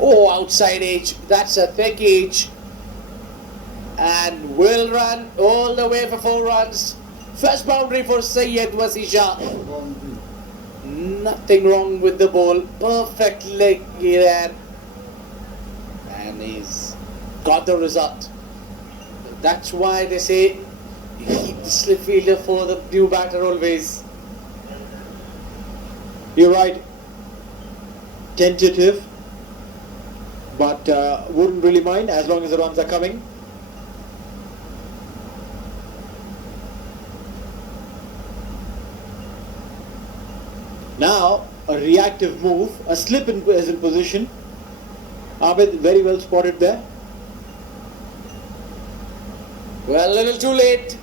Oh, outside edge. That's a thick edge. And will run all the way for 4 runs. First boundary for SYED was SHAH. Nothing wrong with the ball. Perfect leg there. And he's got the result. That's why they say you keep the slip fielder for the new batter always. You're right. Tentative. But wouldn't really mind as long as the runs are coming. Now, a reactive move, a slip is in position. Abid very well spotted there. Well, a little too late.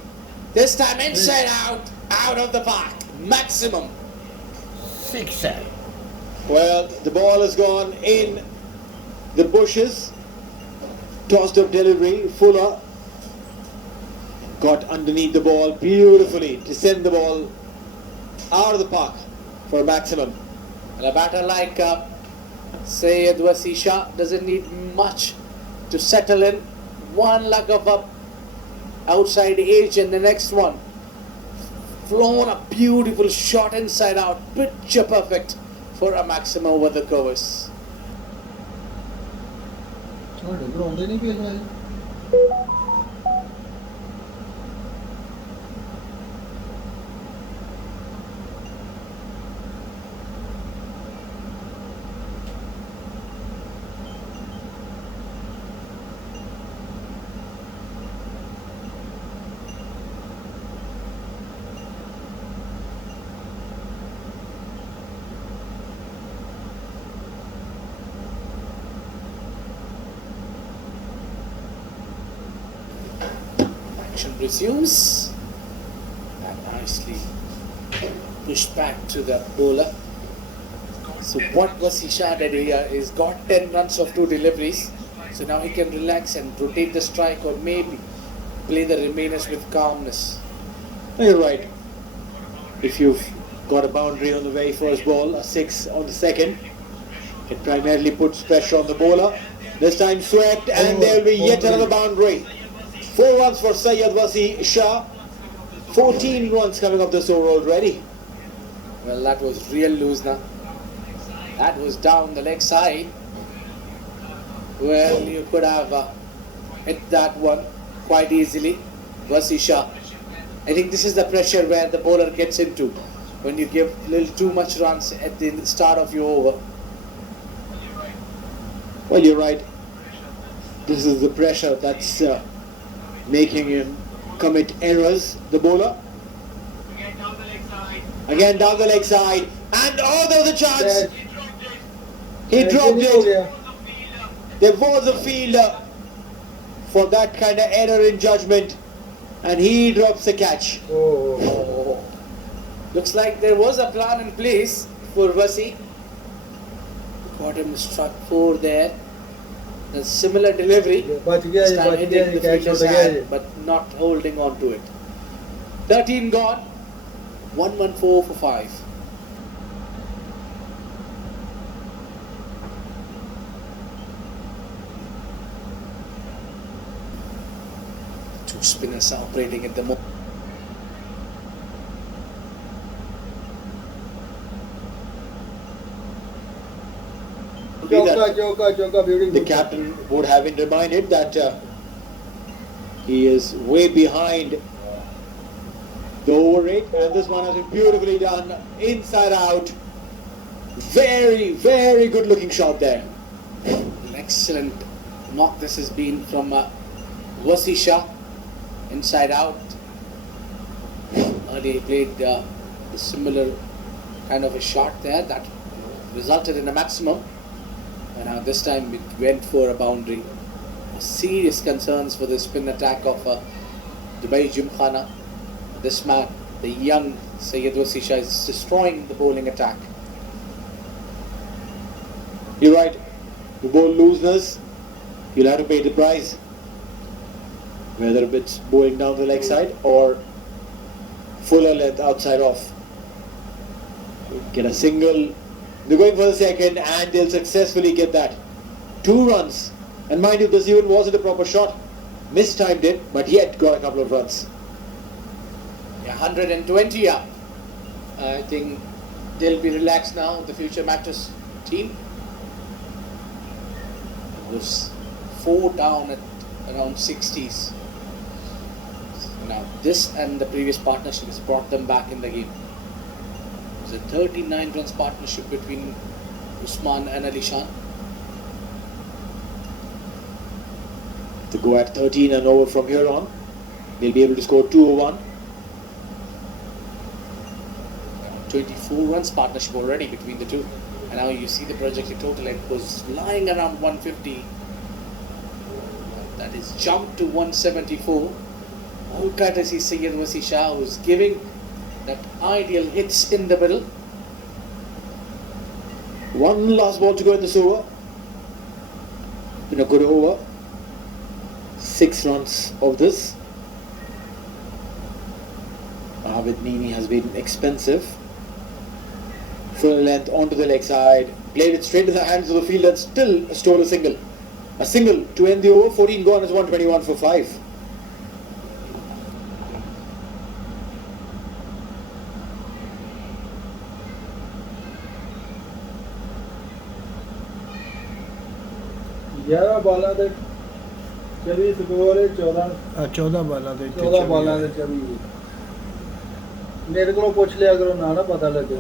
This time inside out of the park. Maximum. Sixer. Well, the ball has gone in the bushes. Tossed up delivery. Fuller got underneath the ball beautifully to send the ball out of the park for a maximum. And a batter like SYED SHAH doesn't need much to settle in. One lug of a outside edge and the next one. Flown a beautiful shot inside out. Picture perfect for a maximum over the covers. Action resumes. And nicely pushed back to the bowler. So what SHAH did here is got 10 runs of 2 deliveries. So now he can relax and rotate the strike or maybe play the remainers with calmness. You're right. If you've got a boundary on the very first ball, a 6 on the second, it primarily puts pressure on the bowler. This time swept and there will be yet another boundary. 4 runs for SYED SHAH. 14 runs coming off this over already. Well, that was real loose now. That was down the leg side. Well, you could have hit that one quite easily. SHAH. I think this is the pressure where the bowler gets into when you give a little too much runs at the start of your over. Well, you're right. This is the pressure that's making him commit errors, the bowler. Again down the leg side. And oh, there was a chance. He dropped it. There was a fielder for that kind of error in judgment. And he drops the catch. Oh. Looks like there was a plan in place for Vasi. Got him struck 4 there. A similar delivery. This time hitting the fielder's hand, but not holding on to it. 13 gone. 114 for 5. Two spinners are operating at the moment. The captain would have been reminded that he is way behind the over rate, and this one has been beautifully done inside out. Very, very good looking shot there. An excellent knock this has been from SHAH inside out. Earlier he played a similar kind of a shot there that resulted in a maximum. And now this time it went for a boundary. Serious concerns for the spin attack of Dubai Gymkhana. This man, the young SYED SHAH, is destroying the bowling attack. You're right. The ball looseness, you'll have to pay the price. Whether it's bowling down the leg side or fuller length outside off. Get a single. They're going for the second and they'll successfully get that. 2 runs. And mind you, this even wasn't a proper shot. Mistimed it, but yet got a couple of runs. Yeah, 120 up. I think they'll be relaxed now, the future mattress team. It was 4 down at around 60s. Now this and the previous partnership has brought them back in the game. It was a 39 runs partnership between Usman and Ali Shan. To go at 13 and over from here on, they'll be able to score 201. 24 runs partnership already between the two. And now you see the projected total, it was lying around 150. That is jumped to 174. All courtesy SYED SHAH, who's giving that ideal hits in the middle. One last ball to go in this over. Been a good over. 6 runs of this. With Nini has been expensive. Full length onto the leg side. Played it straight to the hands of the fielder and still stole a single. A single to end the over. 14 gone is 121 for 5. ग्यारह बाला दे 24 score है 14 बाला दे 14 बाला दे 24 मेरे को पूछ लिया करो ना ना पता लगे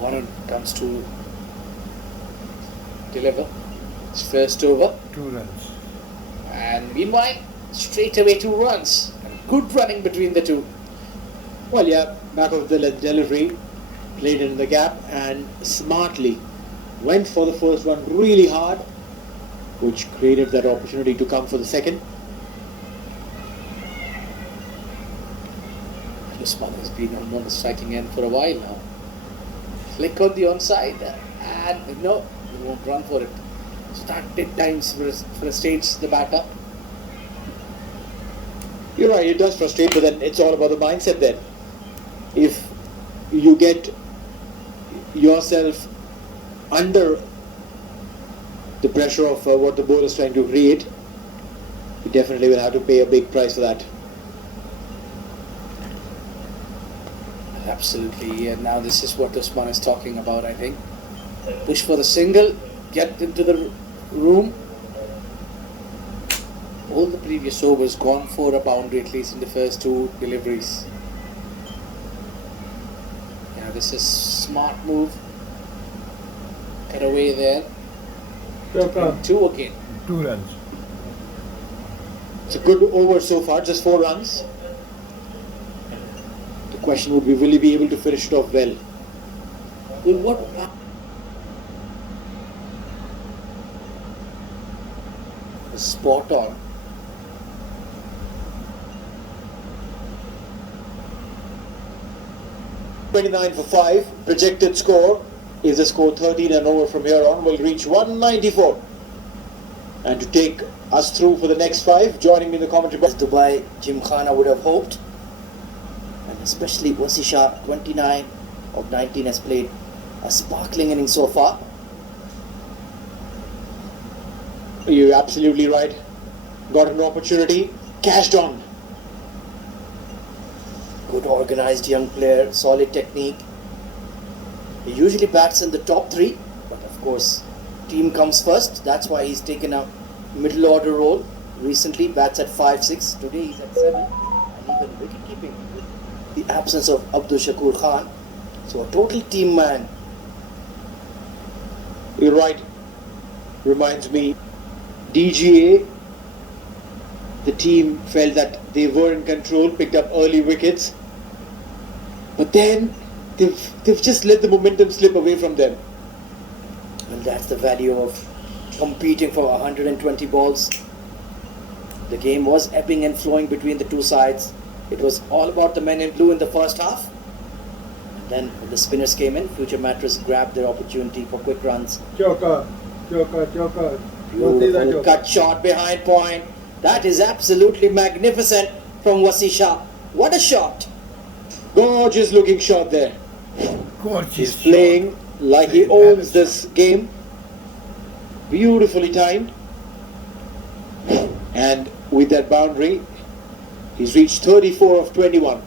Warren comes to deliver his first over. 2 runs. And meanwhile, straight away 2 runs. And good running between the two. Well, yeah, back of the delivery, played in the gap and smartly went for the first one really hard, which created that opportunity to come for the second. Usman has been on the striking end for a while now. Flick on the onside and no, he won't run for it. So that at times frustrates the batter. You're right, it does frustrate, but then it's all about the mindset then. If you get yourself under the pressure of what the bowler is trying to create, you definitely will have to pay a big price for that. Absolutely, and now this is what Usman is talking about, I think. Push for the single, get into the room. All the previous overs gone for a boundary, at least in the first 2 deliveries. Yeah, this is smart move. Cut away there. 2 again. 2 runs. It's a good over so far, just 4 runs. The question would be, will he be able to finish it off well? Well, what? Spot on. $29 for 5. Projected score is a score 13 and over from here on. Will reach 194. And to take us through for the next 5, joining me in the commentary box, Dubai, Jim Khan, I would have hoped. And especially SHAH, 29 of 19, has played a sparkling inning so far. You're absolutely right. Got an opportunity, cashed on. Good organised young player, solid technique. He usually bats in the top 3, but of course, team comes first. That's why he's taken a middle order role. Recently, bats at 5-6. Today he's at 7. And even wicket keeping with the absence of Abdul Shakur Khan. So a total team man. You're right. Reminds me, DGA, the team felt that they were in control, picked up early wickets, but then they've just let the momentum slip away from them. And that's the value of competing for 120 balls. The game was ebbing and flowing between the two sides. It was all about the men in blue in the first half. And then when the spinners came in, Future Mattress grabbed their opportunity for quick runs. चौका Beautiful cut shot behind point. That is absolutely magnificent from SHAH. What a shot! Gorgeous looking shot there. Gorgeous He's playing like he owns this game. Beautifully timed. And with that boundary, he's reached 34 of 21.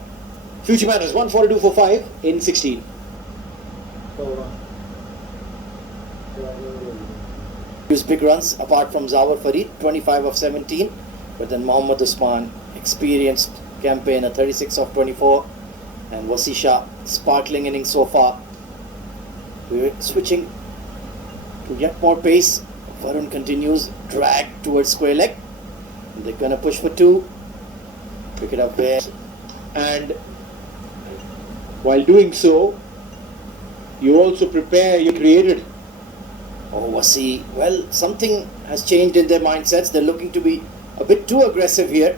Future Manners 142 for 5 in 16. His big runs apart from Zawar Farid, 25 of 17. But then Mohammad Usman, experienced campaigner, 36 of 24. And Wasi Shah, sparkling innings so far. We're switching to get more pace. Varun continues, drag towards square leg. They're going to push for 2. Pick it up there. And while doing so, you also prepare your created. Oh, Wasi, well, something has changed in their mindsets. They're looking to be a bit too aggressive here.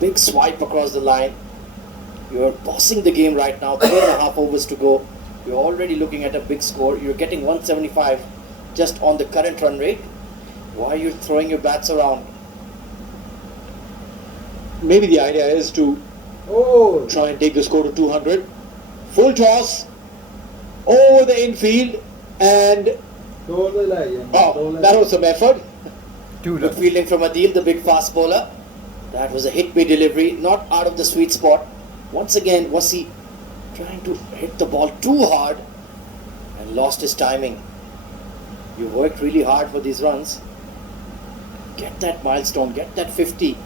Big swipe across the line. You're bossing the game right now. 3.5 overs to go. You're already looking at a big score. You're getting 175 just on the current run rate. Why are you throwing your bats around? Maybe the idea is to try and take the score to 200. Full toss over the infield, and that was some effort. Good fielding from Adil, the big fast bowler. That was a hit-me delivery, not out of the sweet spot. Once again, Wasi trying to hit the ball too hard and lost his timing. You worked really hard for these runs. Get that milestone, get that 50.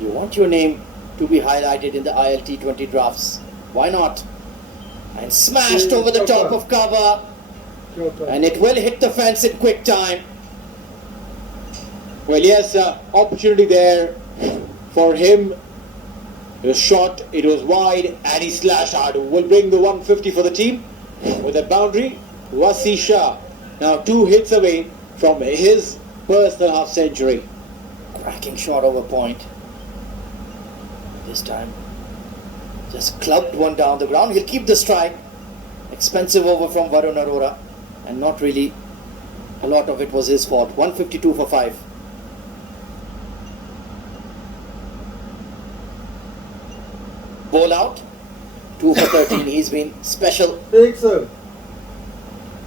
You want your name to be highlighted in the ILT20 drafts. Why not? And smashed over the top of cover. And it will hit the fence in quick time. Well, yes, opportunity there for him. It was shot, it was wide, and he slashed hard. Will bring the 150 for the team with a boundary. Wasi Shah now 2 hits away from his personal half century. Cracking shot over point. This time, just clubbed one down the ground. He'll keep the strike. Expensive over from Varun Arora, and not really a lot of it was his fault. 152 for 5. Ball out. 2 for 13. He's been special. Take, sir.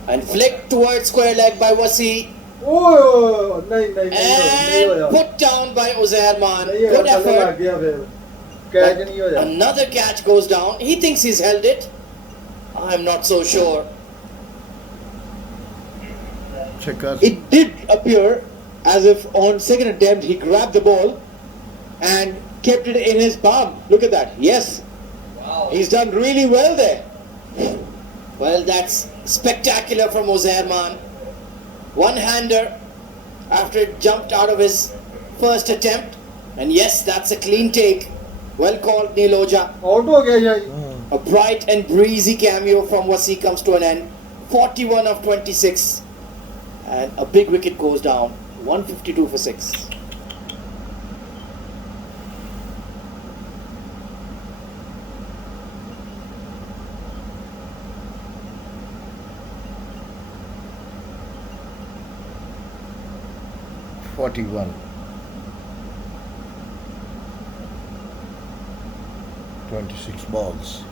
And flicked towards square leg by Wasi. Oh, nahi, And put down by Uzair Man. Good effort. Another catch goes down. He thinks he's held it. I'm not so sure. It did appear as if on second attempt he grabbed the ball and kept it in his palm. Look at that. Yes. Wow. He's done really well there. Well, that's spectacular from Uzair Man. One-hander after it jumped out of his first attempt. And yes, that's a clean take. Well called, Neil Oja. A bright and breezy cameo from Wasi comes to an end. 41 of 26. And a big wicket goes down. 152 for 6. $41. 26 balls.